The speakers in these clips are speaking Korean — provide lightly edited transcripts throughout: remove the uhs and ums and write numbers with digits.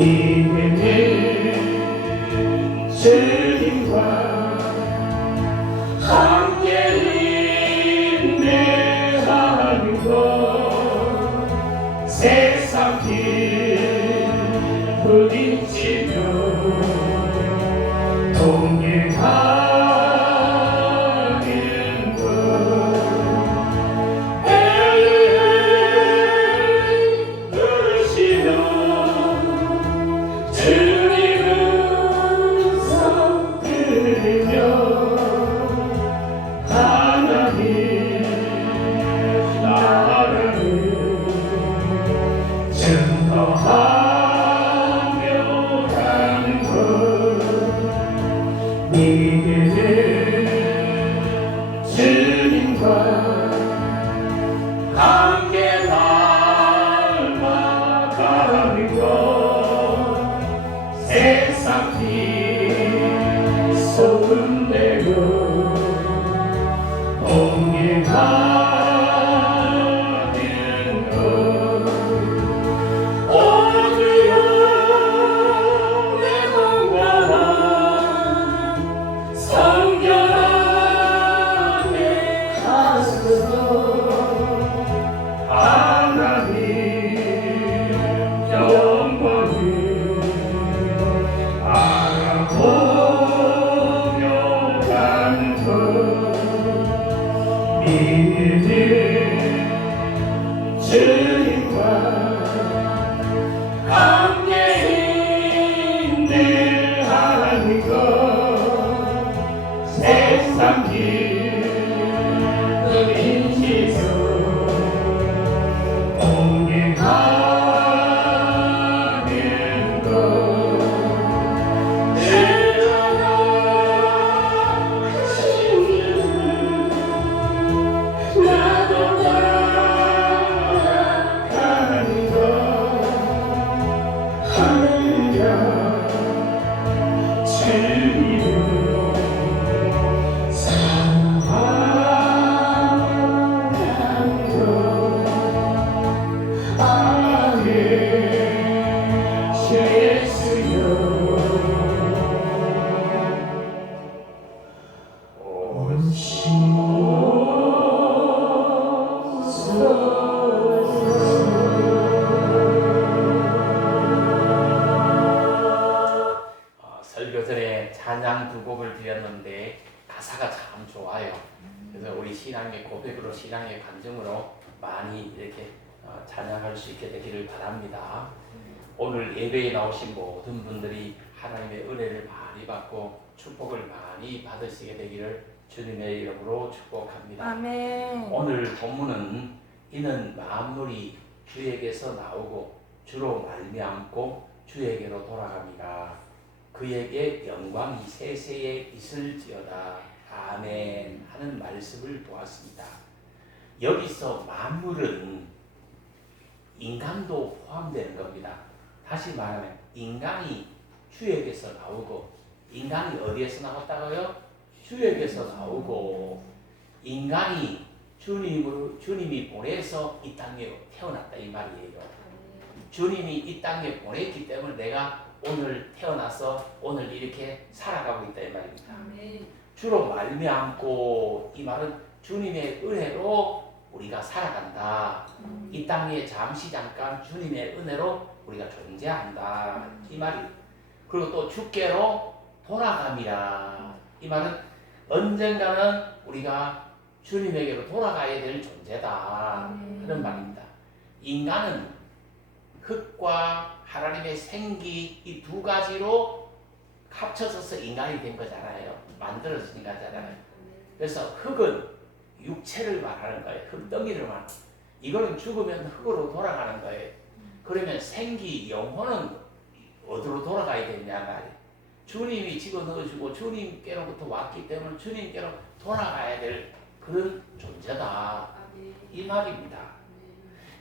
이제는 주님과 함께 인내하는 것 세상 길 부딪히며 동행하는 것 애를 부르시며 주님 음성 들으며 하나님 나라를 증거하며 가는 것 이제는 주님과 함께 닮아가는 것 세상 빛 소금 내고 동행하는 것 오늘요 내 건강한 성결 안에 가소서 하나님 영광을 알아보며 가는 것 이제는 주님과 함께 인내하는 것 세상 길 부딪히며 동행하는 것 나도 나아가는 것 할렐루야 주님을 사랑하는 것 아멘 주 예수여 설교 전에 찬양 두 곡을 드렸는데 가사가 참 좋아요. 그래서 우리 신앙의 고백으로 신앙의 감정으로 많이 이렇게 찬양할 수 있게 되기를 바랍니다. 오늘 예배에 나오신 모든 분들이 하나님의 은혜를 많이 받고 축복을 많이 받으시게 되기를 주님의 이름으로 축복합니다. 아멘. 오늘 본문은 이는 만물이 주에게서 나오고 주로 말미암고 주에게로 돌아갑니다. 그에게 영광이 세세에 있을지어다. 아멘 하는 말씀을 보았습니다. 여기서 만물은 인간도 포함되는 겁니다. 다시 말하면 인간이 주에게서 나오고 인간이 어디에서 나왔다고요? 주에게서 나오고 인간이 주님이 보내서 이 땅에 태어났다 이 말이에요. 주님이 이 땅에 보냈기 때문에 내가 오늘 태어나서 오늘 이렇게 살아가고 있다 이 말입니다. 주로 말미암고 이 말은 주님의 은혜로 우리가 살아간다. 이 땅에 잠시 잠깐 주님의 은혜로 우리가 존재한다 이 말이. 그리고 또 주께로 돌아감이라. 이 말은 언젠가는 우리가 주님에게로 돌아가야 될 존재다 하는 말입니다. 인간은 흙과 하나님의 생기 이 두 가지로 합쳐져서 인간이 된 거잖아요. 만들어진 거잖아요. 그래서 흙은 육체를 말하는 거예요. 흙덩이를 말하는 거예요. 이거는 죽으면 흙으로 돌아가는 거예요. 그러면 생기, 영혼은 어디로 돌아가야 되냐 말이에요. 주님이 집어넣어주고 주님께로부터 왔기 때문에 주님께로 돌아가야 될 그런 존재다 이 말입니다.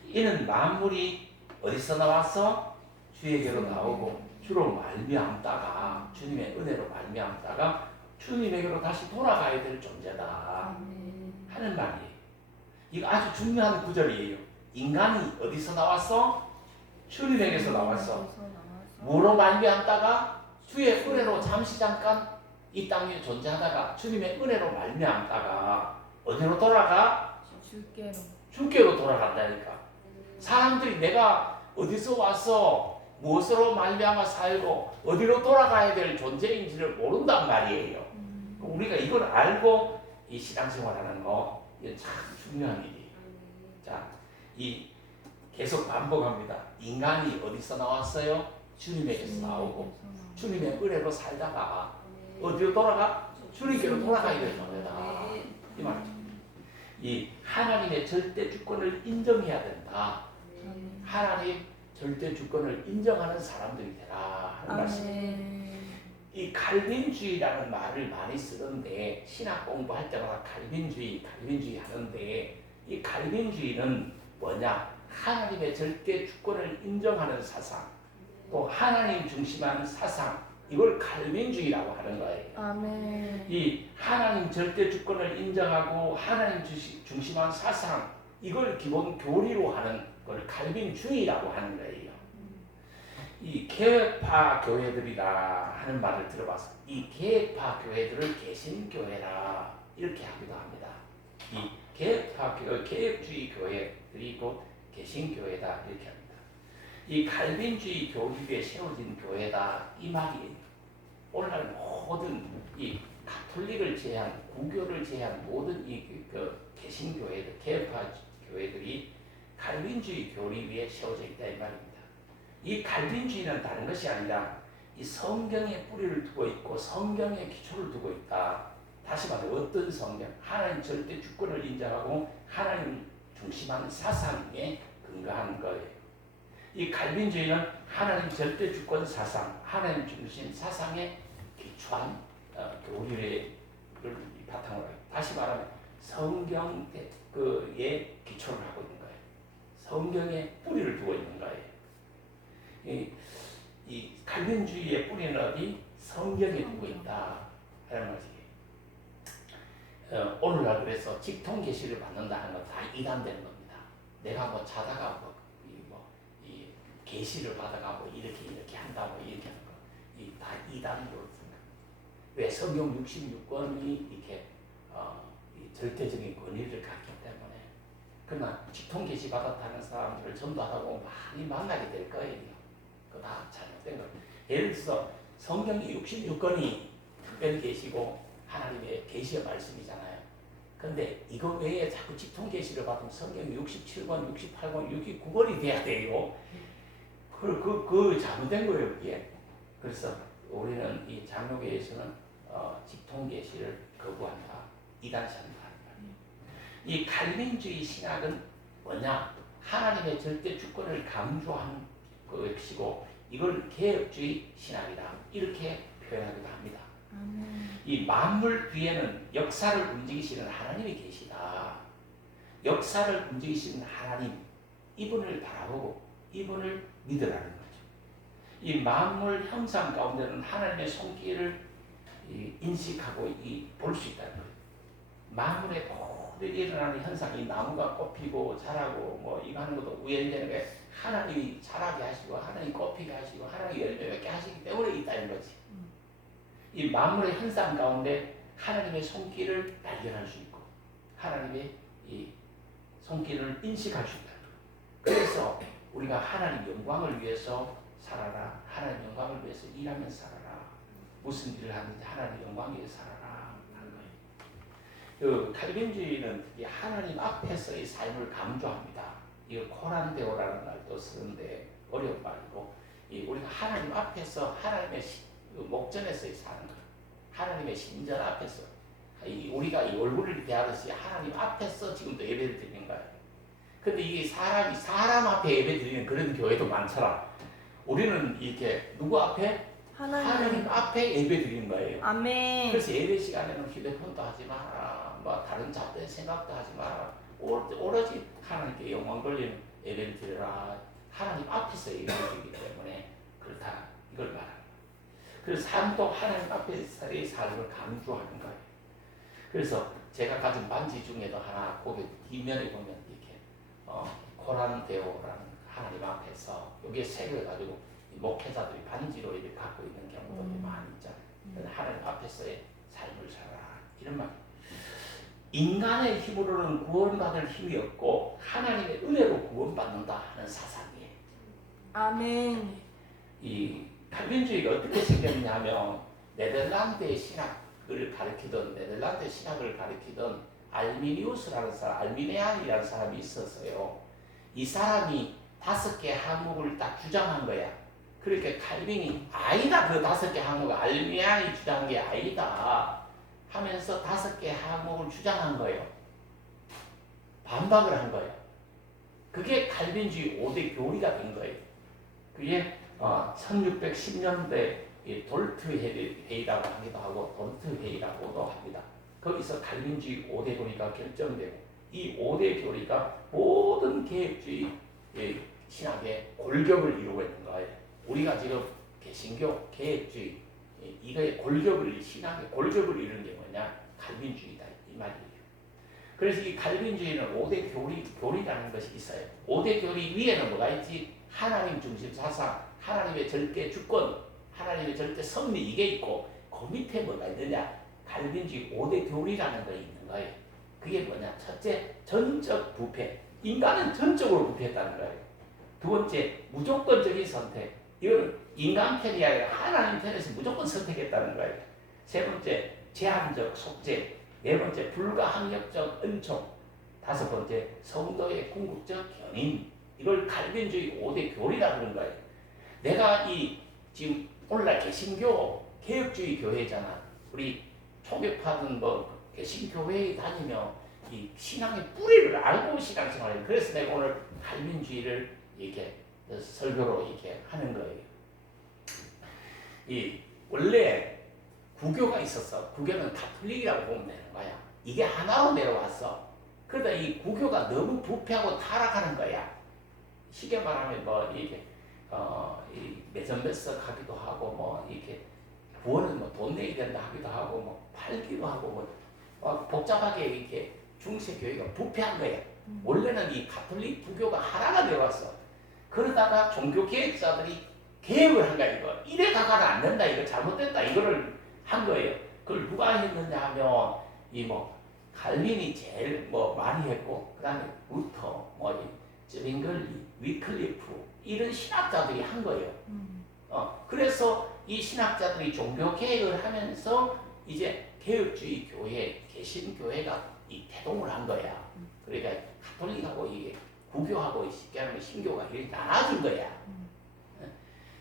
이는 만물이 어디서 나왔어? 주에게로 나오고 주로 말미암다가 주님의 은혜로 말미암다가 주님에게로 다시 돌아가야 될 존재다 하는 말이에요. 이거 아주 중요한 구절이에요. 인간이 어디서 나왔어? 주님에게서 나왔어. 뭐로 말미암다가 주의 은혜로 잠시 잠깐 이 땅 위에 존재하다가 주님의 은혜로 말미암다가 어디로 돌아가? 주께로. 주께로 돌아간다니까. 사람들이 내가 어디서 와서 무엇으로 말미암아 살고 어디로 돌아가야 될 존재인지를 모른단 말이에요. 우리가 이걸 알고 이 신앙생활하는 거 이건 참 중요한 일이에요. 자, 이 계속 반복합니다. 인간이 어디서 나왔어요? 주님에게서 나오고 주님의 은혜로 살다가 어디로 돌아가? 주님께로 돌아가야 될 존재다. 이 말이죠. 이 하나님의 절대 주권을 인정해야 된다. 하나님 절대 주권을 인정하는 사람들이 되라 하는 말씀이에요. 이 칼빈주의라는 말을 많이 쓰는데 신학 공부할 때마다 칼빈주의 하는데 이 칼빈주의는 뭐냐? 하나님의 절대 주권을 인정하는 사상, 또 하나님 중심한 사상, 이걸 칼빈주의라고 하는 거예요. 아멘. 이 하나님 절대 주권을 인정하고 하나님 중심한 사상, 이걸 기본 교리로 하는 걸 칼빈주의라고 하는 거예요. 이 계획파 교회들이라 하는 말을 들어봤어요. 이 계획파 교회들을 개신교회라 이렇게 하기도 합니다. 이 계획파 교회, 계획주의 교회들이 곧 개신교회다 이렇게 합니다. 이 칼빈주의 교리에 세워진 교회다 이 말이에요. 오늘날 모든 이 가톨릭을 제외한 구교를 제외한 모든 그 개신교회들, 계획파 교회들이 칼빈주의 교리 위에 세워져 있다 이 말입니다. 이 칼빈주의는 다른 것이 아니라 이 성경에 뿌리를 두고 있고 성경에 기초를 두고 있다. 다시 말해 어떤 성경? 하나님 절대 주권을 인정하고 하나님 중심한 사상에 근거하는 거예요. 이 칼빈주의는 하나님 절대 주권 사상, 하나님 중심 사상에 기초한 교리를 바탕으로 해요. 다시 말하면 성경에 기초를 하고 있는 거예요. 성경에 뿌리를 두고 있는 거예요. 이 칼빈주의의 뿌리는 어디? 성경에 두고 있다 하는 말이에요. 오늘날 그래서 직통 계시를 받는다는 건 다 이단되는 겁니다. 내가 뭐 자다가 이 계시를 받아가 뭐 이렇게 한다 뭐 이렇게 하는 거, 이 다 이단으로 생각. 왜 성경 66권이 이렇게 이 절대적인 권위를 갖기 때문에. 그러나 직통 계시 받았다는 사람들을 전도하다 보면 많이 만나게 될 거예요. 그거 다 잘못된 거예요. 예를 들어서 성경이 66권이 특별히 계시고 하나님의 계시의 말씀이잖아요. 근데 이거 외에 자꾸 직통 계시를 받으면 성경이 67권, 68권, 69권이 돼야 돼요. 그 잘못된 거예요, 그게. 그래서 우리는 이 장로교에서는 직통 계시를 거부한다. 이단시한다. 이 칼빈주의 신학은 뭐냐? 하나님의 절대 주권을 강조한 것이고 이걸 개혁주의 신학이다. 이렇게 표현하기도 합니다. 이 만물 뒤에는 역사를 움직이시는 하나님이 계시다. 역사를 움직이시는 하나님, 이분을 바라보고 이분을 믿으라는 거죠. 이 만물 형상 가운데는 하나님의 손길을 인식하고 볼 수 있다는 거예요. 만물에 모든 일어나는 현상이 나무가 꽃피고 자라고 뭐 이거 하는 것도 우연되는 게 하나님이 자라게 하시고 하나님이 꽃피게 하시고 하나님이 열매 맺게 하시기 때문에 있다는 거지. 이 만물의 현상 가운데 하나님의 손길을 발견할 수 있고 하나님의 이 손길을 인식할 수 있다. 그래서 우리가 하나님 영광을 위해서 살아라. 하나님 영광을 위해서 일하면서 살아라. 무슨 일을 하든지 하나님 영광 위해서 살아라 하는 거예요. 그 칼빈주의는 이 하나님 앞에서의 삶을 강조합니다. 이거 코란데오라는 말도 쓰는데 어려운 말이고 우리가 하나님 앞에서 하나님의 목전에서의 사는 것, 하나님의 신전 앞에서 우리가 이 얼굴을 대하듯이 하나님 앞에서 지금도 예배를 드리는 거예요. 근데 이게 사람 앞에 예배 드리는 그런 교회도 많더라. 우리는 이렇게 누구 앞에? 하나님 앞에 예배 드리는 거예요. 아멘. 그래서 예배 시간에는 휴대폰도 하지 마라, 뭐 다른 잡된 생각도 하지 마라. 오로지 하나님께 영광 돌리는 예배를 드려라. 하나님 앞에서 예배를 드리기 때문에 그렇다. 이걸 말합니다. 그래서 삶도 하나님 앞에서의 삶을 강조하는 거예요. 그래서 제가 가진 반지 중에도 하나 고개 뒷면에 보면 이렇게 코란데오라는 하나님 앞에서 여기에 새겨가지고 목회자들이 반지로 이렇게 갖고 있는 경우도 많이 있잖아요. 하나님 앞에서의 삶을 살아라 이런 말. 인간의 힘으로는 구원받을 힘이 없고 하나님의 은혜로 구원받는다 하는 사상이에요. 아멘. 이 칼빈주의가 어떻게 생겼냐면 네덜란드의 신학을 가르치던 알미니우스라는 사람, 알미네안이라는 사람이 있었어요. 이 사람이 5개 항목을 딱 주장한 거야. 그러니까 칼빈이 아니다, 그 5개 항목 알미네안이 주장한 게 아니다 하면서 5개 항목을 주장한 거예요. 반박을 한 거예요. 그게 칼빈주의 5대 교리가 된 거예요. 그게 1610년대 돌트 회의라고 하기도 하고 돌트 회의라고도 합니다. 거기서 칼빈주의 5대 교리가 결정되고 이 5대 교리가 모든 개혁주의 신학의 골격을 이루고 있는 거예요. 우리가 지금 개신교, 개혁주의 이거의 골격을 신학의 골격을 이루는 게 뭐냐? 칼빈주의다 이 말이에요. 그래서 이 칼빈주의는 5대 교리라는 것이 있어요. 5대 교리 위에는 뭐가 있지? 하나님 중심 사상, 하나님의 절대 주권, 하나님의 절대 섭리 이게 있고 그 밑에 뭐가 있느냐? 칼빈주의 5대 교리라는 거 있는 거예요. 그게 뭐냐? 첫째, 전적 부패. 인간은 전적으로 부패했다는 거예요. 두 번째, 무조건적인 선택. 이건 인간 편이 아니라 하나님 편에서 무조건 선택했다는 거예요. 세 번째, 제한적 속죄. 네 번째, 불가항력적 은총. 다섯 번째, 성도의 궁극적 견인. 이걸 칼빈주의 5대 교리라고 하는 거예요. 내가 지금 오늘날 개신교, 개혁주의 교회잖아. 우리 초교파든 개신교회에 다니면 이 신앙의 뿌리를 알고 신앙생활해요. 그래서 내가 오늘 칼빈주의를 이렇게 설교로 이렇게 하는 거예요. 원래 구교가 있었어. 구교는 가톨릭이라고 보면 되는 거야. 이게 하나로 내려왔어. 그러다 이 구교가 너무 부패하고 타락하는 거야. 쉽게 말하면 이렇게 매점매석 하기도 하고 이렇게 구원은 돈 내야 된다 하기도 하고 팔기도 하고 복잡하게 이렇게 중세 교회가 부패한 거예요. 원래는 이 가톨릭 부교가 하나가 되어왔어. 그러다가 종교 개혁자들이 개혁을 한 거야. 이래 가가는 안 된다. 이거 잘못됐다. 이거를 한 거예요. 그걸 누가 했느냐 하면 칼빈이 제일 많이 했고 그다음에 루터, 즈링글리, 위클리프 이런 신학자들이 한 거예요. 그래서 이 신학자들이 종교 개혁을 하면서 이제 개혁주의 교회, 개신교회가 태동을 한 거야. 그러니까 가톨릭하고 이게 구교하고 쉽게 말하면 신교가 이렇게 나눠진 거야.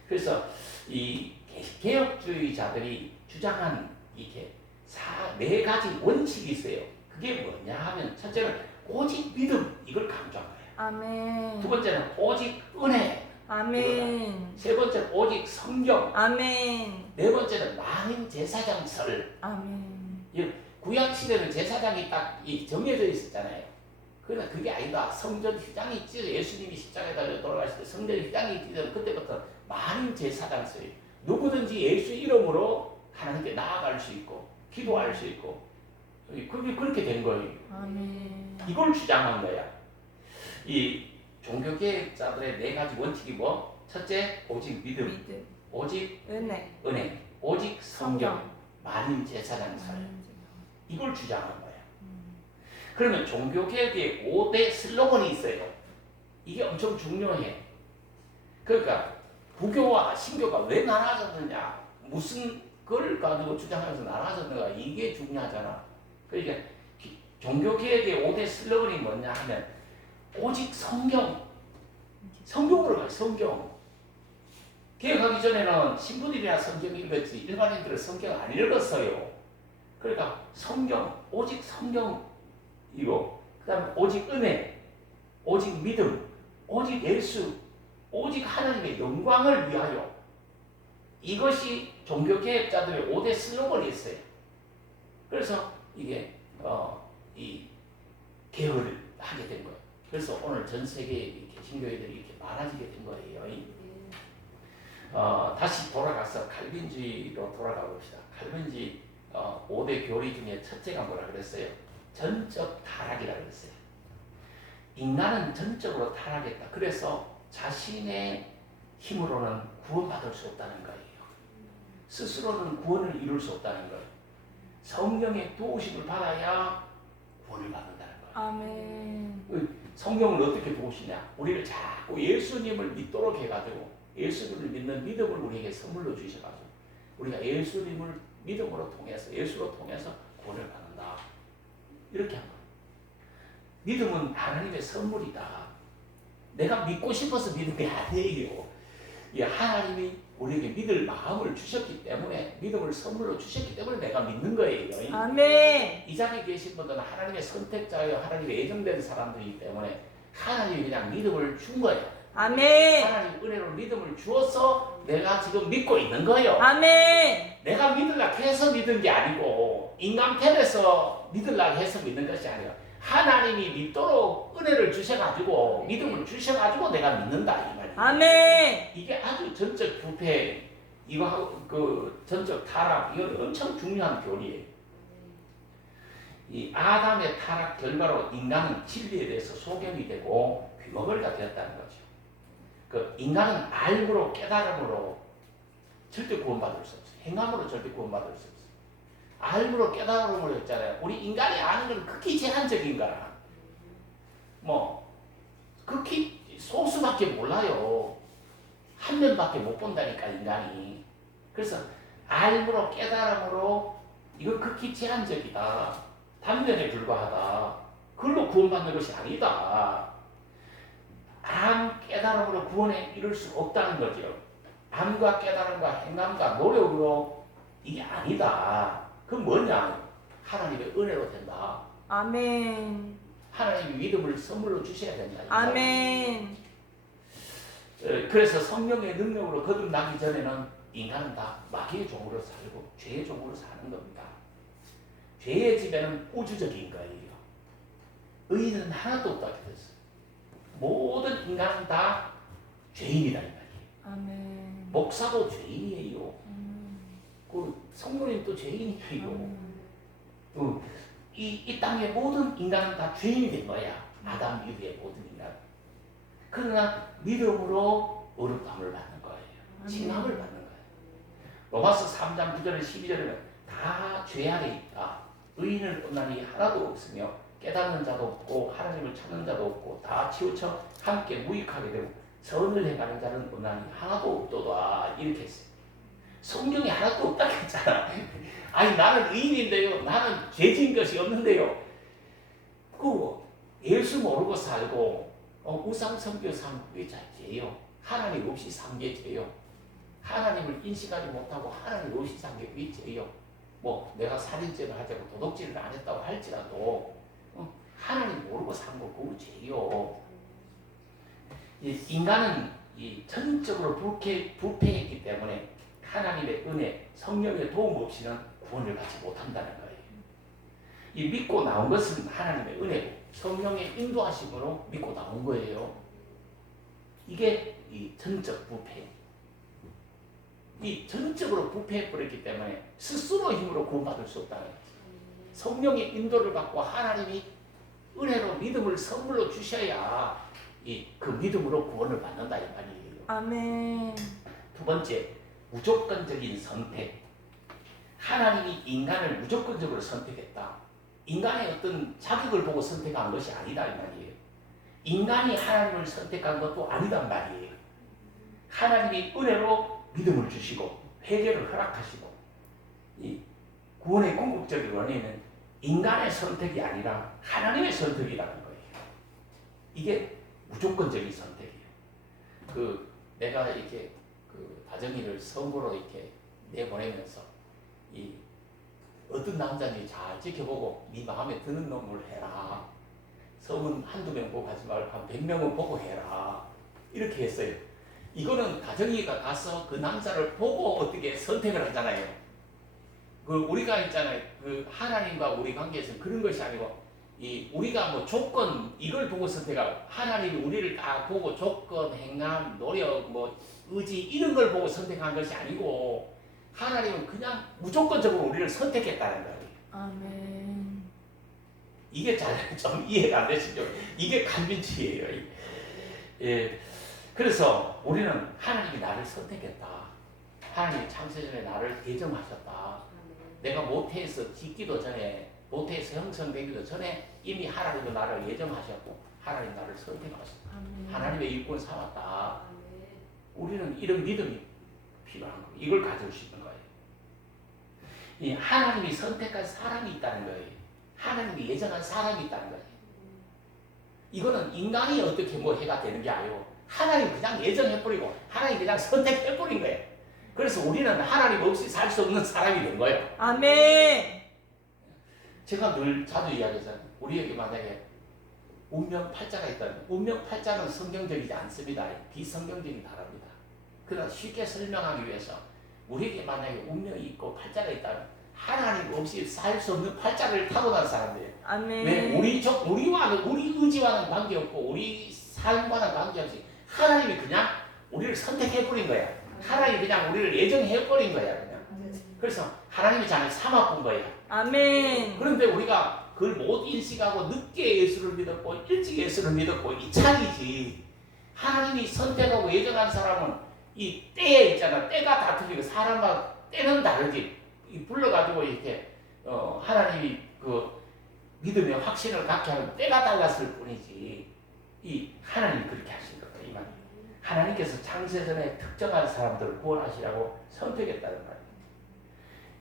그래서 이 개혁주의자들이 주장한 이렇게 4가지 원칙이 있어요. 그게 뭐냐 하면 첫째는 오직 믿음 이걸 강조한 거예요. 아멘. 두 번째는 오직 은혜. 아멘. 세 번째는 오직 성경. 아멘. 네 번째는 만인 제사장설. 아멘. 구약 시대는 제사장이 딱 정해져 있었잖아요. 그러나 그게 아니다. 성전 휘장이 있지. 예수님이 십자가에 돌아가실 때 성전 휘장이 있기 때문에 그때부터 만인 제사장설. 누구든지 예수 이름으로 하나님께 나아갈 수 있고 기도할 수 있고 그게 그렇게 된 거예요. 아멘. 이걸 주장한 거야. 이 종교개혁자들의 4가지 원칙이 첫째, 오직 믿음. 오직 은혜. 오직 성경. 만인 제사장설. 이걸 주장한 거야. 그러면 종교개혁의 5대 슬로건이 있어요. 이게 엄청 중요해. 그러니까 부교와 신교가 왜 나눠졌느냐, 무슨 걸 가지고 주장하면서 나눠졌는가, 이게 중요하잖아. 그러니까 종교개혁의 5대 슬로건이 뭐냐 하면 오직 성경으로 가요. 성경. 개혁하기 전에는 신부들이나 성경 읽었지 일반인들은 성경 안 읽었어요. 그러니까 성경, 오직 성경이고 그 다음에 오직 은혜, 오직 믿음, 오직 예수, 오직 하나님의 영광을 위하여. 이것이 종교개혁자들의 5대 슬로건이 있어요. 그래서 이게 이 개혁을 하게 된 거예요. 그래서 오늘 전 세계의 개신교회들이 이렇게 많아지게 된 거예요. 다시 돌아가서 칼빈주의로 돌아가 봅시다. 칼빈주의 5대 교리 중에 첫째가 뭐라 그랬어요? 전적 타락이라 그랬어요. 인간은 전적으로 타락했다. 그래서 자신의 힘으로는 구원받을 수 없다는 거예요. 스스로는 구원을 이룰 수 없다는 거예요. 성령의 도우심을 받아야 구원을 받는다는 거예요. 아멘. 성령을 어떻게 도우시냐? 우리를 자꾸 예수님을 믿도록 해가지고 예수님을 믿는 믿음을 우리에게 선물로 주셔가지고 우리가 예수님을 믿음으로 통해서 예수로 통해서 구원을 받는다. 이렇게 한 거예요. 믿음은 하나님의 선물이다. 내가 믿고 싶어서 믿는 게 아니에요. 하나님이 우리에게 믿을 마음을 주셨기 때문에 믿음을 선물로 주셨기 때문에 내가 믿는 거예요. 아멘. 이 자리에 계신 분들은 하나님의 선택자예요. 하나님의 예정된 사람들이기 때문에 하나님이 그냥 믿음을 준 거예요. 아멘. 하나님 은혜로 믿음을 주어서 내가 지금 믿고 있는 거예요. 아멘. 내가 믿으려고 해서 믿은 게 아니고 인간 편에서 믿으려고 해서 믿는 것이 아니라 하나님이 믿도록 은혜를 주셔가지고 믿음을 주셔가지고 내가 믿는다 이 말이에요. 아멘. 이게 아주 전적 부패 이거 그 전적 타락 이건 엄청 중요한 교리예요. 이 아담의 타락 결과로 인간은 진리에 대해서 소경이 되고 귀머거리가 되었다는 거죠. 그 인간은 알므로 깨달음으로 절대 구원받을 수 없어요. 행함으로 절대 구원받을 수 없어요. 알므로 깨달음으로 했잖아요. 우리 인간이 아는 건 극히 제한적인 거라. 뭐 극히 소수밖에 몰라요. 한 면밖에 못 본다니까 인간이. 그래서 알므로 깨달음으로 이건 극히 제한적이다. 단면에 불과하다. 그걸로 구원받는 것이 아니다. 암 깨달음으로 구원에 이룰 수 없다는 거죠. 암과 깨달음과 행함과 노력으로 이게 아니다. 그건 뭐냐? 하나님의 은혜로 된다. 아멘. 하나님이 믿음을 선물로 주셔야 된다. 아멘. 그래서 성령의 능력으로 거듭나기 전에는 인간은 다 마귀의 종으로 살고 죄의 종으로 사는 겁니다. 죄의 지배는 우주적인 거예요. 의인은 하나도 없다고 했어요. 모든 인간은 다 죄인이다 이 말이에요. 아멘. 목사도 죄인이에요. 그 성도님도 죄인이에요. 이 땅의 모든 인간은 다 죄인이 된 거야. 아담 이후의 모든 인간. 그러나 믿음으로 의롭다함을 받는 거예요. 칭함을 받는 거예요. 로마서 3장 9절 12절에는 다 죄 아래 있다. 의인을 떠나니 하나도 없으며 깨닫는 자도 없고 하나님을 찾는 자도 없고 다 치우쳐 함께 무익하게 되고 선을 행하는 자는 떠나니 하나도 없도다. 이렇게 했어요. 성경에 하나도 없다고 했잖아. 아니 나는 의인인데요. 나는 죄진 것이 없는데요. 그 예수 모르고 살고 우상 선교 삼게 죄요. 하나님 없이 산 게 죄요. 하나님을 인식하지 못하고 하나님 없이 산 게 죄요. 뭐 내가 살인죄를 하자고 도둑질을 안 했다고 할지라도 하나님 모르고 산 거 그거 죄요. 인간은 전적으로 부패했기 때문에 하나님의 은혜, 성령의 도움 없이는 구원을 받지 못한다는 거예요. 이 믿고 나온 것은 하나님의 은혜고 성령의 인도하심으로 믿고 나온 거예요. 이게 이 전적 부패. 이 전적으로 부패해버렸기 때문에 스스로 힘으로 구원받을 수 없다는 거예요. 성령의 인도를 받고 하나님이 은혜로 믿음을 선물로 주셔야 그 믿음으로 구원을 받는다 이 말이에요. 아멘. 두 번째, 무조건적인 선택. 하나님이 인간을 무조건적으로 선택했다. 인간의 어떤 자격을 보고 선택한 것이 아니다 이 말이에요. 인간이 하나님을 선택한 것도 아니단 말이에요. 하나님이 은혜로 믿음을 주시고 회개를 허락하시고 이 구원의 궁극적인 원인은 인간의 선택이 아니라 하나님의 선택이라는 거예요. 이게 무조건적인 선택이에요. 내가 이렇게 다정이를 선고로 이렇게 내보내면서 어떤 남자인지 잘 지켜보고 네 마음에 드는 놈을 해라. 성은 한두 명 보고 하지 말고 한 100명은 보고 해라. 이렇게 했어요. 이거는 다정이가 가서 그 남자를 보고 어떻게 선택을 하잖아요. 우리가 있잖아요. 하나님과 우리 관계에서는 그런 것이 아니고 우리가 뭐 조건 이걸 보고 선택하고 하나님이 우리를 다 보고 조건, 행함, 노력, 뭐 의지 이런 걸 보고 선택한 것이 아니고 하나님은 그냥 무조건적으로 우리를 선택했다는 거예요. 아멘. 이게 잘 좀 이해가 안 되시죠? 이게 칼빈주의예요. 예. 그래서 우리는 하나님이 나를 선택했다. 하나님이 창세전에 나를 예정하셨다. 내가 모태에서 짓기도 전에, 모태에서 형성되기도 전에 이미 하나님은 나를 예정하셨고 하나님 나를 선택하셨다. 아멘. 하나님의 일꾼 삼았다. 우리는 이런 믿음이 필요한 거예요. 이걸 가질 수 있는 거예요. 이 하나님이 선택한 사람이 있다는 거예요. 하나님이 예정한 사람이 있다는 거예요. 이거는 인간이 어떻게 뭐 해가 되는 게 아니고 하나님 그냥 예정해버리고 하나님 그냥 선택해버린 거예요. 그래서 우리는 하나님 없이 살 수 없는 사람이 된 거예요. 아멘. 제가 늘 자주 이야기하잖아요. 우리에게 만약에 운명 팔자가 있다면 운명 팔자는 성경적이지 않습니다. 비성경적인 단어입니다. 그러나 쉽게 설명하기 위해서 우리에게 만약에 운명이 있고 팔자가 있다면 하나님 없이 살 수 없는 팔자를 타고난 사람들이에요. 아멘. 왜 우리 의지와는 관계없고 우리 삶과는 관계없이 하나님이 그냥 우리를 선택해버린 거야. 하나님이 그냥 우리를 예정해버린 거야. 그냥. 그래서 하나님이 잘 삼아본 거야. 아멘. 그런데 우리가 그걸 못 인식하고 늦게 예수를 믿었고 일찍 예수를 믿었고 이 차이지. 하나님이 선택하고 예정한 사람은 이 때에 있잖아. 때가 다 틀리고 사람마다 때는 다르지. 불러가지고 이렇게 하나님이 그 믿음의 확신을 갖게 하는 때가 달랐을 뿐이지. 이 하나님이 그렇게 하신 거예요. 이 말이에요. 하나님께서 창세전에 특정한 사람들을 구원하시라고 선택했다는 말이에요.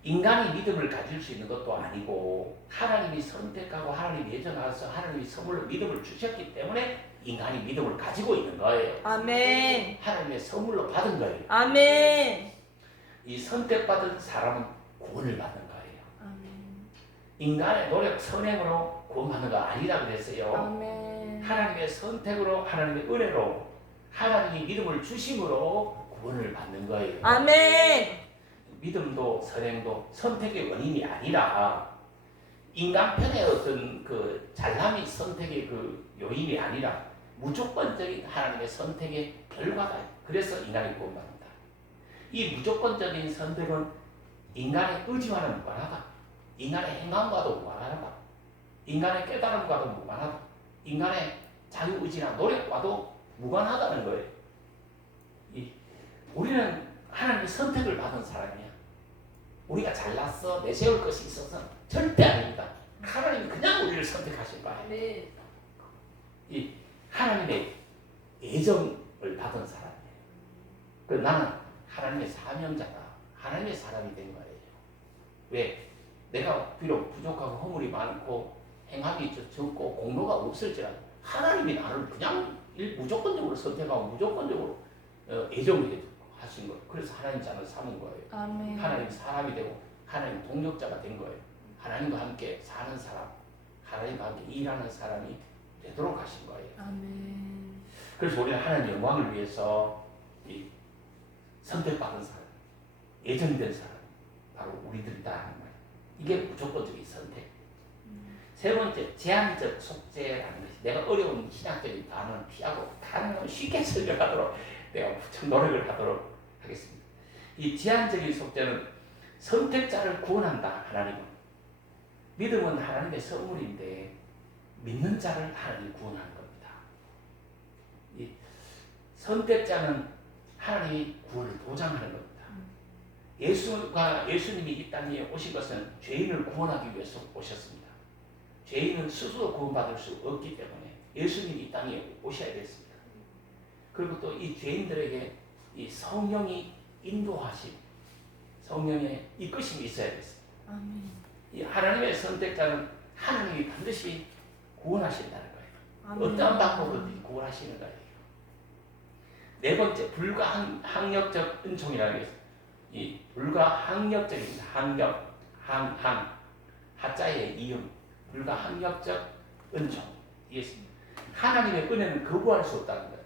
인간이 믿음을 가질 수 있는 것도 아니고 하나님이 선택하고 하나님이 예정하셔서 하나님이 선물로 믿음을 주셨기 때문에 인간이 믿음을 가지고 있는 거예요. 아멘. 하나님의 선물로 받은 거예요. 아멘. 이 선택받은 사람은 구원을 받는 거예요. 아멘. 인간의 노력, 선행으로 구원받는 거 아니라 그랬어요. 아멘. 하나님의 선택으로, 하나님의 은혜로, 하나님이 믿음을 주심으로 구원을 받는 거예요. 아멘. 믿음도 선행도 선택의 원인이 아니라 인간편의 어떤 그 잘남이 선택의 그 요인이 아니라 무조건적인 하나님의 선택의 결과다. 그래서 인간이 구원받는다. 이 무조건적인 선택은 인간의 의지와는 무관하다. 인간의 행함과도 무관하다. 인간의 깨달음과도 무관하다. 인간의 자유의지나 노력과도 무관하다는 거예요. 우리는 하나님의 선택을 받은 사람이야. 우리가 잘났어, 내세울 것이 있어서 절대 아닙니다. 하나님이 그냥 우리를 선택하신 거야. 네. 이 하나님의 예정을 받은 사람이에요. 그래서 나는 하나님의 사명자다. 하나님의 사람이 된 거예요. 왜? 내가 비록 부족하고 허물이 많고 행함이 적고 공로가 없을지라도 하나님이 나를 그냥 무조건적으로 선택하고 무조건적으로 예정해 하신 거예요. 그래서 하나님 자를 삼은 거예요. 아멘. 하나님 사람이 되고 하나님 동력자가 된 거예요. 하나님과 함께 사는 사람, 하나님과 함께 일하는 사람이 되도록 하신 거예요. 아멘. 그래서 우리는 하나님 영광을 위해서 이 선택받은 사람, 예정된 사람, 바로 우리들이다 하는 말이에요. 이게 무조건적인 선택. 세 번째, 제한적 속죄라는 것이 내가 어려운 신학적인 단어는 피하고 가능하면 쉽게 설명하도록 내가 무척 노력을 하도록 하겠습니다. 이 제한적인 속죄는 선택자를 구원한다. 하나님은 믿음은 하나님의 선물인데 믿는 자를 하나님이 구원하는 겁니다. 이 선택자는 하나님이 구원을 보장하는 겁니다. 예수님이 이 땅에 오신 것은 죄인을 구원하기 위해서 오셨습니다. 죄인은 스스로 구원받을 수 없기 때문에 예수님이 이 땅에 오셔야 됐습니다. 그리고 또 이 죄인들에게 이 성령이 인도하심, 성령의 이끄심이 있어야 됐습니다. 아멘. 이 하나님의 선택자는 하나님이 반드시 구원하신다는 거예요. 아멘. 어떠한 방법으로든 구원하시는 거예요. 네 번째, 불가항력적 은총이라는 게 이 불가항력적인 항력, 하자의 이음, 불가항력적 은총. 이게 하나님의 은혜는 거부할 수 없다는 거예요.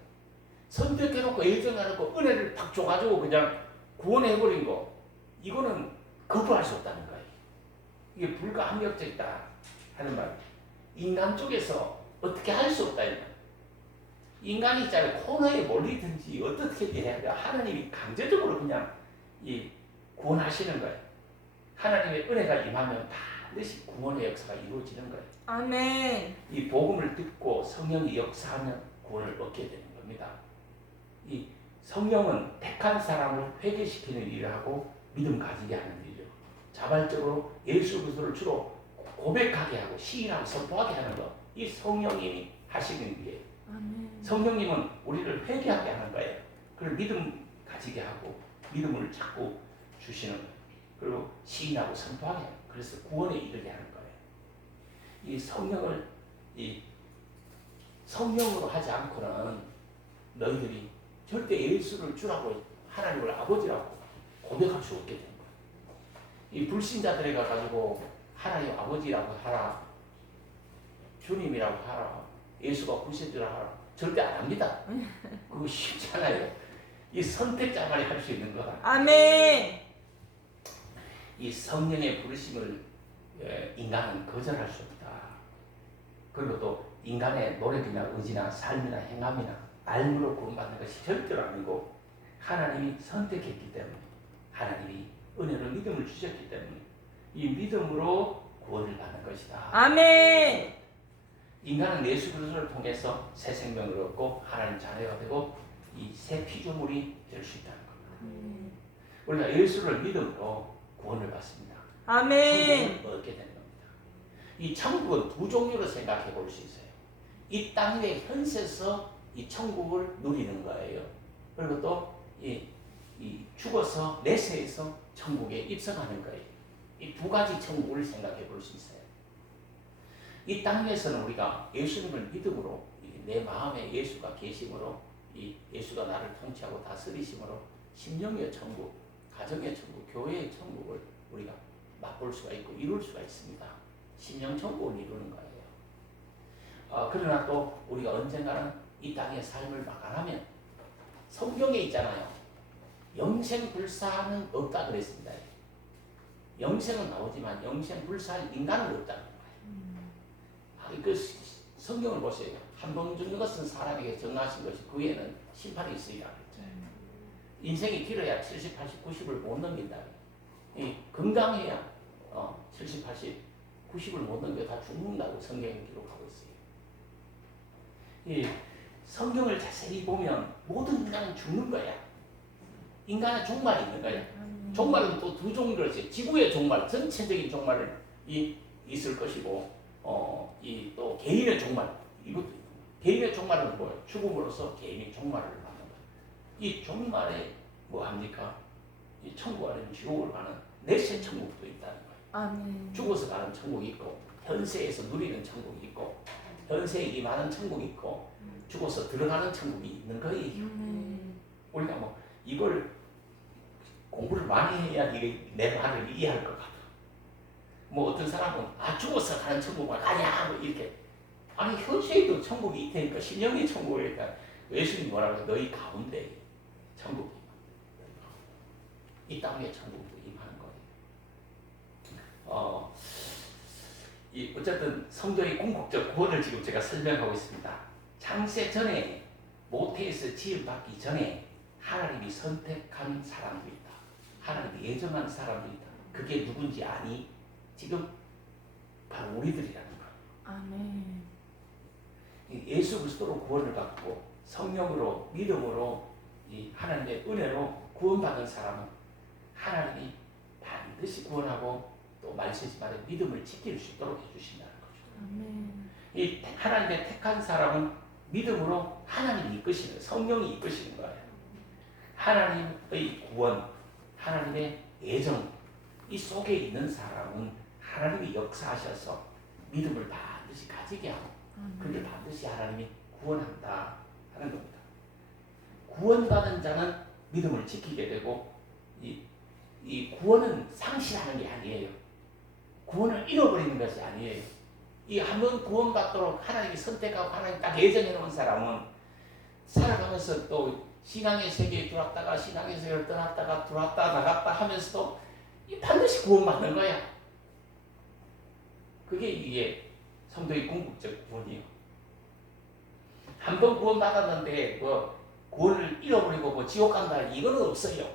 선택해놓고 예정해놓고 은혜를 팍 줘가지고 그냥 구원해버린 거, 이거는 거부할 수 없다는 거예요. 이게 불가항력적이다 하는 말. 인간 쪽에서 어떻게 할 수 없다. 인간이 있잖아요. 코너에 몰리든지 어떻게 해야 돼. 하나님이 강제적으로 그냥 이 구원하시는 거예요. 하나님의 은혜가 임하면 반드시 구원의 역사가 이루어지는 거예요. 아멘. 이 복음을 듣고 성령이 역사하면 구원을 얻게 되는 겁니다. 이 성령은 택한 사람을 회개시키는 일을 하고 믿음 가지게 하는 일이죠. 자발적으로 예수 그리스도를 주로 고백하게 하고 시인하고 선포하게 하는 것, 이 성령님이 하시는 일이에요. 아멘. 성령님은 우리를 회개하게 하는 거예요. 그걸 믿음 가지게 하고 믿음을 자꾸 주시는 거예요. 그리고 시인하고 선포하게 하는 거예요. 그래서 구원에 이르게 하는 거예요. 이 성령을 이 성령으로 하지 않고는 너희들이 절대 예수를 주라고 하나님을 아버지라고 고백할 수 없게 되는 거예요. 이 불신자들이 가가지고 하나님 아버지라고 하라, 주님이라고 하라, 예수가 구세주라 하라, 절대 안 합니다. 그거 쉽지 않아요. 이 선택자만이 할 수 있는 거다. 아멘. 이 성령의 부르심을 인간은 거절할 수 없다. 그리고 또 인간의 노력이나 의지나 삶이나 행함이나 알므로 구원받는 것이 절대로 아니고 하나님이 선택했기 때문에, 하나님이 은혜로 믿음을 주셨기 때문에 이 믿음으로 구원을 받는 것이다. 아멘. 인간은 예수 그리스도를 통해서 새 생명을 얻고 하나님 자녀가 되고 이 새 피조물이 될 수 있다는 겁니다. 우리가 예수를 믿음으로 구원을 받습니다. 아멘. 천국을 얻게 되는 겁니다. 이 천국은 두 종류로 생각해 볼 수 있어요. 이 땅 위의 현세에서 이 천국을 누리는 거예요. 그리고 또 이 죽어서 내세에서 천국에 입성하는 거예요. 이 두 가지 천국을 생각해 볼 수 있어요. 이 땅에서는 우리가 예수님을 믿음으로 내 마음에 예수가 계심으로 이 예수가 나를 통치하고 다스리심으로 심령의 천국, 가정의 천국, 교회의 천국을 우리가 맛볼 수가 있고 이룰 수가 있습니다. 심령 천국을 이루는 거예요. 그러나 또 우리가 언젠가는 이 땅의 삶을 마감하면 성경에 있잖아요. 영생불사는 없다 그랬습니다. 영생은 나오지만 영생불사할 인간은 없다는 거예요. 그 성경을 보세요. 한 번 죽는 것은 사람에게 정하신 것이 그 후에는 심판이 있으리라 그랬죠. 인생이 길어야 70, 80, 90을 못 넘긴다. 건강해야 70, 80, 90을 못 넘겨 다 죽는다고 성경이 기록하고 있어요. 이 성경을 자세히 보면 모든 인간은 죽는 거야. 인간의 종말이 있는 거야. 종말은 또 두 종류로 있어요. 지구의 종말, 전체적인 종말은 있을 것이고, 이 또 개인의 종말, 이것도 개인의 종말은 뭐예요? 죽음으로써 개인의 종말을 받는 거예요. 이 종말에 뭐 합니까? 이 천국 아니면 지옥을 가는 내세 천국도 있다는 거예요. 아멘. 죽어서 가는 천국이 있고, 현세에서 누리는 천국이 있고, 현세에 임하는 천국이 있고, 죽어서 들어가는 천국이 있는 거예요. 우리가 뭐 이걸 공부를 많이 해야 내 말을 이해할 것 같아. 뭐 어떤 사람은 죽어서 가는 천국을 가냐 뭐 이렇게. 아니 현세에도 천국이 있다니까. 신령의 천국이니까. 예수님이 뭐라고 해요? 너희 가운데 천국이 이 땅의 천국도 임하는 거예요. 어쨌든 성도의 궁극적 구원을 지금 제가 설명하고 있습니다. 창세 전에 모태에서 지음받기 전에 하나님이 선택한 사람들이 있다. 하나님이 예정한 사람들이 있다. 그게 누군지 아니? 지금 바로 우리들이라는 거예요. 아멘. 예수 그리스도로 구원을 받고 성령으로 믿음으로 이 하나님의 은혜로 구원받은 사람은 하나님이 반드시 구원하고 또 말씀하신 말에 믿음을 지킬 수 있도록 해주신다는 거죠. 아멘. 이 하나님의 택한 사람은 믿음으로 하나님이 이끄시는, 성령이 이끄시는 거예요. 하나님의 구원, 하나님의 예정, 이 속에 있는 사람은 하나님이 역사하셔서 믿음을 반드시 가지게 하고 그를 반드시 하나님이 구원한다 하는 겁니다. 구원받은 자는 믿음을 지키게 되고 이 구원은 상실하는 게 아니에요. 구원을 잃어버리는 것이 아니에요. 이 한번 구원받도록 하나님이 선택하고 하나님 딱 예정해 놓은 사람은 살아가면서 또 신앙의 세계에 들어왔다가 신앙의 세계를 떠났다가 들어왔다 나갔다 하면서도 반드시 구원받는 거야. 그게 이게 성도의 궁극적 구원이에요. 한 번 구원받았는데 뭐 구원을 잃어버리고 뭐 지옥 간다 이거는 없어요.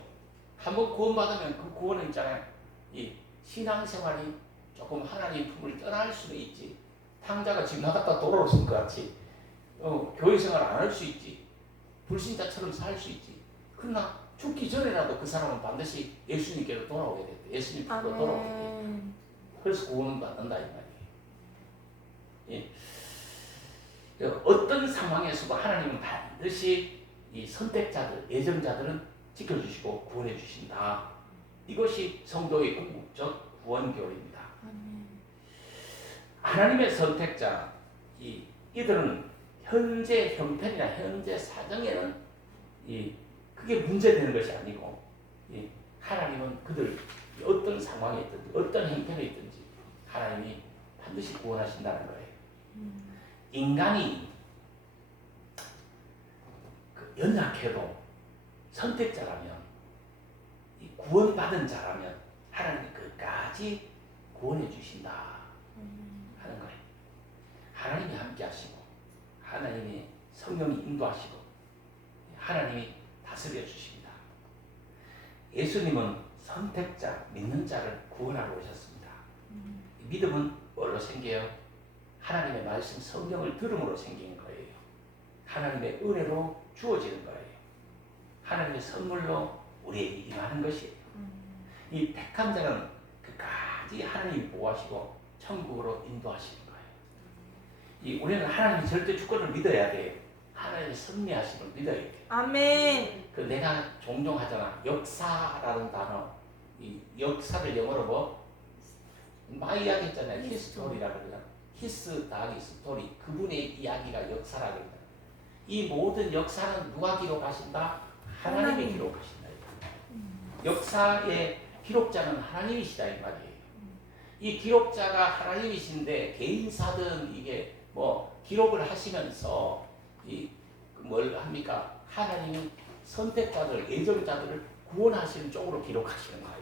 한 번 구원받으면 그 구원은 있잖아요. 이 신앙생활이 조금 하나님 품을 떠날 수는 있지. 탕자가 집 나갔다 돌아올 것 같이 교회 생활 안 할 수 있지. 불신자처럼 살 수 있지. 그러나 죽기 전에라도 그 사람은 반드시 예수님께로 돌아오게 됐대. 예수님께로 돌아오게 돼. 아멘. 그래서 구원은 받는다 이 말이에요. 예. 어떤 상황에서도 하나님은 반드시 이 선택자들, 예정자들은 지켜주시고 구원해 주신다. 이것이 성도의 궁극적 구원 교리입니다. 아멘. 하나님의 선택자, 이들은 현재 형편이나 현재 사정에는 그게 문제되는 것이 아니고, 하나님은 그들 어떤 상황에 있든지 어떤 형편에 있든지 하나님이 반드시 구원하신다는 거예요. 인간이 연약해도 선택자라면, 구원받은 자라면 하나님이 끝까지 구원해 주신다 하는 거예요. 하나님이 함께 하시고 하나님이 성령이 인도하시고 하나님이 다스려 주십니다. 예수님은 선택자, 믿는 자를 구원하러 오셨습니다. 믿음은 뭘로 생겨요? 하나님의 말씀, 성경을 들음으로 생기는 거예요. 하나님의 은혜로 주어지는 거예요. 하나님의 선물로 우리에게 임하는 것이에요. 이 택한 자는 끝까지 하나님이 보호하시고 천국으로 인도하시는 거예요. 우리는 하나님의 절대 주권을 믿어야 돼요. 하나님의 섭리하심을 믿어야 돼요. 아멘. 내가 종종 하잖아. 역사라는 단어. 이 역사를 영어로 많이 이야기했잖아요. 히스토리라고 그러잖아. 히스 다기 스토리. 그분의 이야기가 역사라고 그러잖아. 이 모든 역사는 누가 기록하신다? 하나님이 기록하신다. 역사의 기록자는 하나님이시다 이 말이에요. 이 기록자가 하나님이신데 개인사든 이게 기록을 하시면서 뭘 합니까? 하나님이 선택자들, 예정자들을 구원하시는 쪽으로 기록하시는 거예요.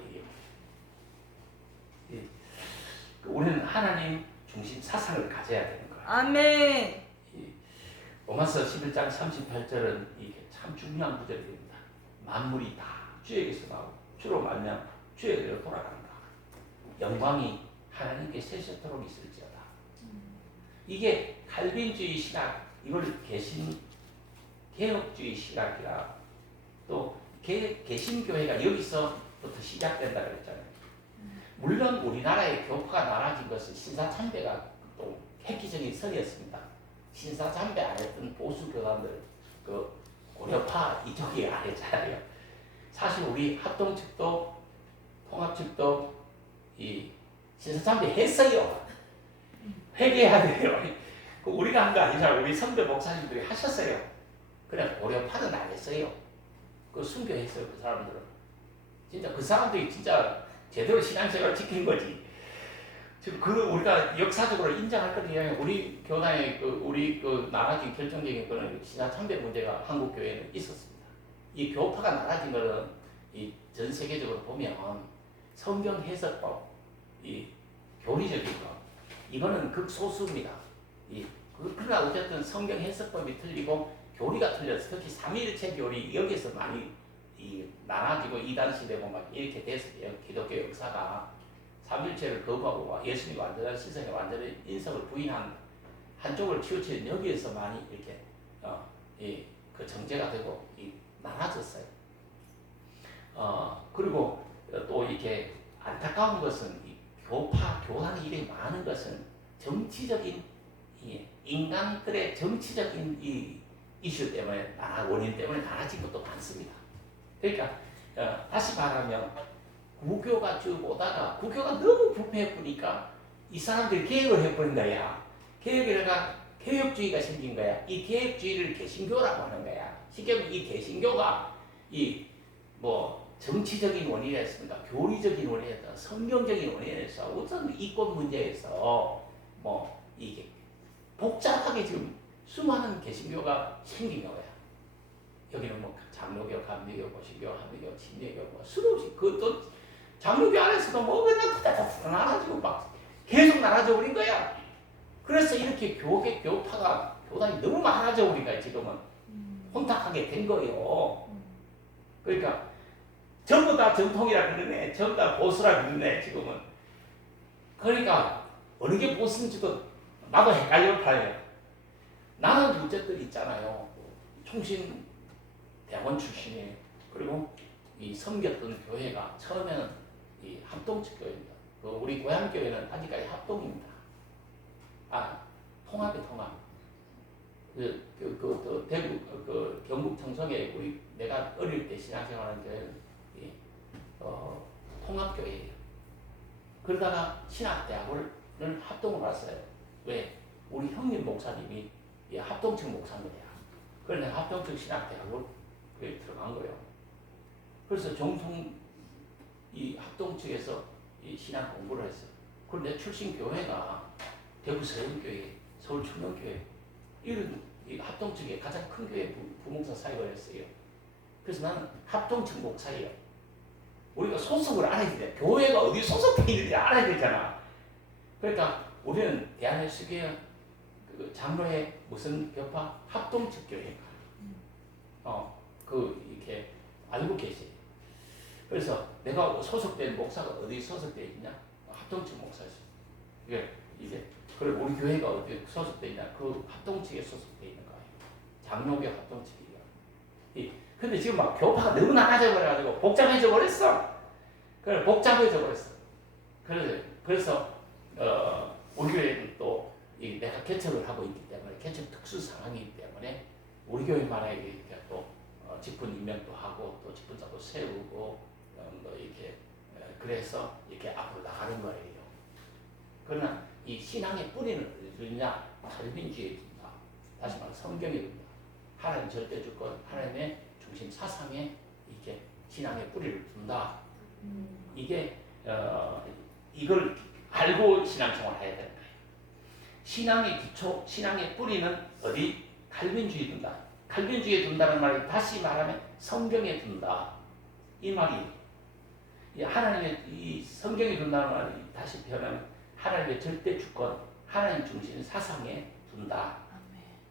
우리는 하나님 중심 사상을 가져야 되는 거예요. 아멘. 로마서 11장 38절은 이게 참 중요한 구절입니다. 만물이 다 주에게서 나오고 주로 말미암아 주에게로 돌아간다. 영광이 하나님께 세세토록 있을지어다. 이게 칼빈주의 신학, 이걸 개혁주의 신학이라, 또 개신교회가 여기서부터 시작된다 그랬잖아요. 물론 우리나라의 교파가 나눠진 것은 신사참배가 또 획기적인 선이었습니다. 신사참배 안 했던 보수 교단들, 고려파 이쪽이 안 했잖아요. 사실 우리 합동 측도 통합 측도 신사참배 했어요. 회개해야 돼요. 우리가 한 거 아니잖아요. 우리 선배 목사님들이 하셨어요. 그냥 고려파는 안 했어요. 순교했어요. 그 사람들은. 진짜 그 사람들이 진짜 제대로 신앙생활을 지킨 거지. 지금 우리가 역사적으로 인정할 거냐. 우리 교단의 우리 나라진 결정적인 그런 신사참배 문제가 한국 교회에는 있었습니다. 이 교파가 나눠진 거는 전 세계적으로 보면 성경 해석법, 교리적인 거, 이거는 극소수입니다. 그러나 어쨌든 성경 해석법이 틀리고 교리가 틀려서 특히 삼위일체 교리 여기서 많이 나눠지고 이단시되고 막 이렇게 됐어요. 기독교 역사가 삼위일체를 거부하고 예수님 완전한 시선에 완전히 인성을 부인한 한쪽을 치우친 여기에서 많이 이렇게 그 정제가 되고 나눠졌어요. 그리고 또 이렇게 안타까운 것은 교단의 일이 많은 것은 정치적인 인간들의 정치적인 이슈 때문에 원인 때문에 나눠진 것도 많습니다. 그러니까 다시 말하면 구교가 쭉 오다가 구교가 너무 부패해보니까 이 사람들이 개혁을 해버린 거야. 개혁주의가 생긴 거야. 이 개혁주의를 개신교라고 하는 거야. 쉽게 말하면 이 개신교가 정치적인 원인에서, 교리적인 원인에서, 성경적인 원인에서, 우선 이권 문제에서 이게 복잡하게 지금 수많은 개신교가 생긴 거야. 여기는 장로교, 감리교, 고신교, 한미교, 침례교 수없이 그것도 장로교 안에서도 그냥 다 나눠지고 막 계속 나눠져 버린 거야. 그래서 이렇게 교파가 교단이 너무 많아져 버린 거야. 지금은 혼탁하게 된 거예요. 그러니까 전부 다 정통이라 그러네. 전부 다 보수라 그러네. 지금은. 그러니까 어느 게 보수인지도 나도 헷갈려 봐요. 나는 문제들이 있잖아요. 대학원 출신이에요. 그리고 이 섬겼던 교회가 처음에는 이 합동측 교회입니다. 그 우리 고향 교회는 아직까지 합동입니다. 통합이 통합. 대구 경북 청송에 우리 내가 어릴 때 신앙생활하는 교회는 통합교회예요. 그러다가 신학대학을 합동을 왔어요. 왜? 우리 형님 목사님이 합동측 목사님이야. 그래서 내가 합동측 신학대학을 들어간 거예요. 그래서 정통 이 합동측에서 이 신학 공부를 했어요. 그리고 내 출신 교회가 대구 서영교회, 서울 충명교회 이런 이 합동측의 가장 큰 교회 부목사 사역을 했어요. 그래서 나는 합동측 목사예요. 우리가 소속을 알아야 돼. 교회가 어디 소속돼 있는지 알아야 되잖아. 그러니까 우리는 대한예수교회 그 장로의 무슨 교파 합동측 교회가 이렇게 알고 계세요. 그래서 내가 소속된 목사가 어디 소속돼 있냐? 합동측 목사지. 이제 그리고 우리 교회가 어디 소속돼 있냐? 그 합동측에 소속돼 있는 거예요. 장로교 합동측이야. 근데 지금 막 교파가 너무 나눠져 버려가지고 복잡해져 버렸어. 그래 복잡해져 버렸어. 그래서 우리 교회는 또 내가 개척을 하고 있기 때문에 개척 특수 상황이기 때문에 우리 교회만의 이렇게 또 직분 임명도 하고 또 직분자도 세우고 뭐 이렇게 그래서 이렇게 앞으로 나가는 거예요. 그러나 이 신앙의 뿌리는 어디냐? 칼빈주의에 둔다. 다시 말해 성경에 둔다. 하나님 절대 주권, 하나님의 중심 사상에 이렇게 신앙의 뿌리를 둔다. 이게 이걸 알고 신앙생활을 해야 되는 거예요. 신앙의 기초, 신앙의 뿌리는 어디? 칼빈주의에 둔다. 칼빈주의에 둔다는 말이 다시 말하면 성경에 둔다. 이 말이 하나님의 이 성경에 둔다는 말이 다시 표현하면 하나님의 절대 주권, 하나님 중심 사상에 둔다.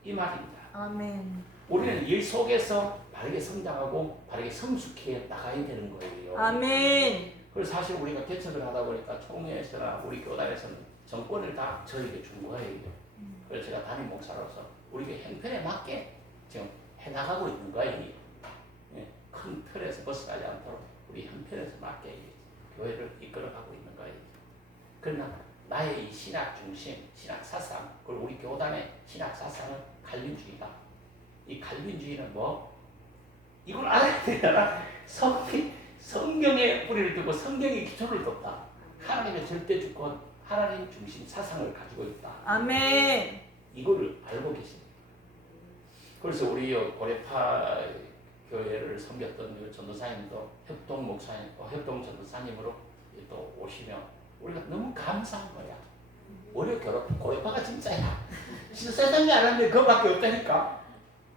이 말입니다. 아멘. 우리는 이 속에서 바르게 성장하고 바르게 성숙해 나가야 되는 거예요. 아멘. 그래서 사실 우리가 개척을 하다 보니까 총회에서나 우리 교단에서는 정권을 다 저에게 준 거예요. 그래서 제가 담임 목사로서 우리 교회 형편에 맞게 지금 해나가고 있는 거예요. 큰 틀에서 벗어나지 않도록 우리 형편에서 맞게 교회를 이끌어가고 있는 거예요. 그러나 나의 이 신학 중심, 신학 사상, 그리고 우리 교단의 신학 사상은 칼빈주의다. 이 칼빈주의는 뭐? 이걸 알아야 되잖아. 성경에 뿌리를 두고 성경의 기초를 뒀다. 하나님의 절대 주권, 하나님 중심 사상을 가지고 있다. 아멘. 이거를 알고 계십니다. 그래서 우리 고려파 교회를 섬겼던 전도사님도 협동 목사님, 협동 전도사님으로 또 오시면 우리가 너무 감사한 거야. 우리 고려파가 진짜야. 신사상이 안 하는데 그거밖에 없다니까.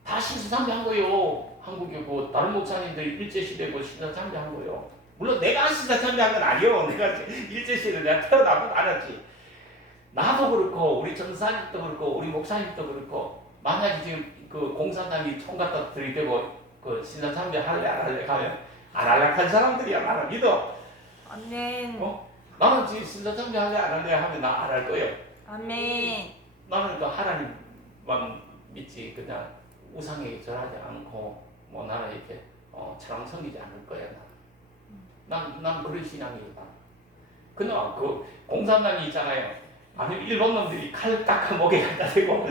다 신사상이 한 거요. 한국에 뭐 다른 목사님들이 일제시대 뭐 신사상이 한 거요. 물론 내가 신사상이 한 건 아니요. 내가 일제시대 내가 태어나고 알았지. 나도 그렇고 우리 전사님도 그렇고 우리 목사님도 그렇고 만약에 지금 그 공산당이 총 갖다 들이대고 그 신사참배 할래 안 할래 하면 안 할래 한 사람들이야. 나는 믿어. 아멘. 나는 지금 신사참배 할래 안 할래 하면 나 안 할 거예요. 아멘. 나는 그 하나님만 믿지 그냥 우상에게 절하지 않고 뭐 나는 이렇게 처럼 섬기지 않을 거야. 난 그런 신앙이에요. 그냥 그 공산당이 있잖아요. 아니 일본 놈들이 칼 닦아 목에 갖다 대고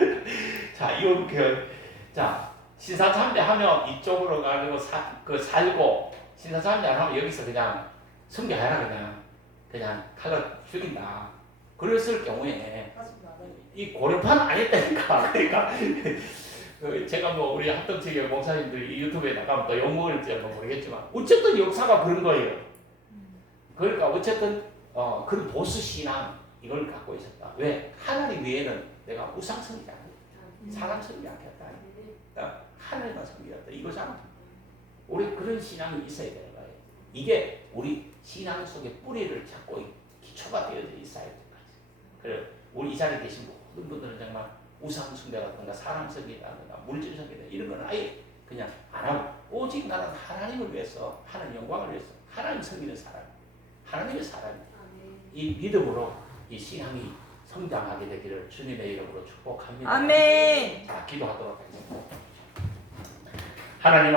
자 이렇게 자 신사참배하면 이쪽으로 가지고 살고 신사참배 안 하면 여기서 그냥 숨겨해라 그냥 칼로 죽인다. 그랬을 경우에 이 고려파는 안 했다니까. 그러니까 제가 뭐 우리 합동측의 목사님들이 유튜브에 나가면 또 욕먹을지 모르겠지만 어쨌든 역사가 그런 거예요. 그러니까 어쨌든 그런 보수 신앙 이걸 갖고 있었다. 왜? 하나님 외에는 내가 우상 섬기지 않는다. 사람 섬기지 않겠다. 하나님만 섬기겠다. 이거잖아. 우리 그런 신앙이 있어야 되는 거예요. 이게 우리 신앙 속에 뿌리를 잡고 기초가 되어져 있어야 되는 거지. 그래 우리 이 자리에 계신 모든 분들은 정말 우상 숭배라든가 사람 섬기라든가 물질 섬기다 이런 건 아예 그냥 안 하고 오직 나는 하나님을 위해서 하나님 영광을 위해서 하나님 섬기는 사람, 하나님의 사람이다. 이 믿음으로 이 신앙이 성장하게 되기를 주님의 이름으로 축복합니다. 아멘. 자, 기도하도록 하겠습니다. 하나님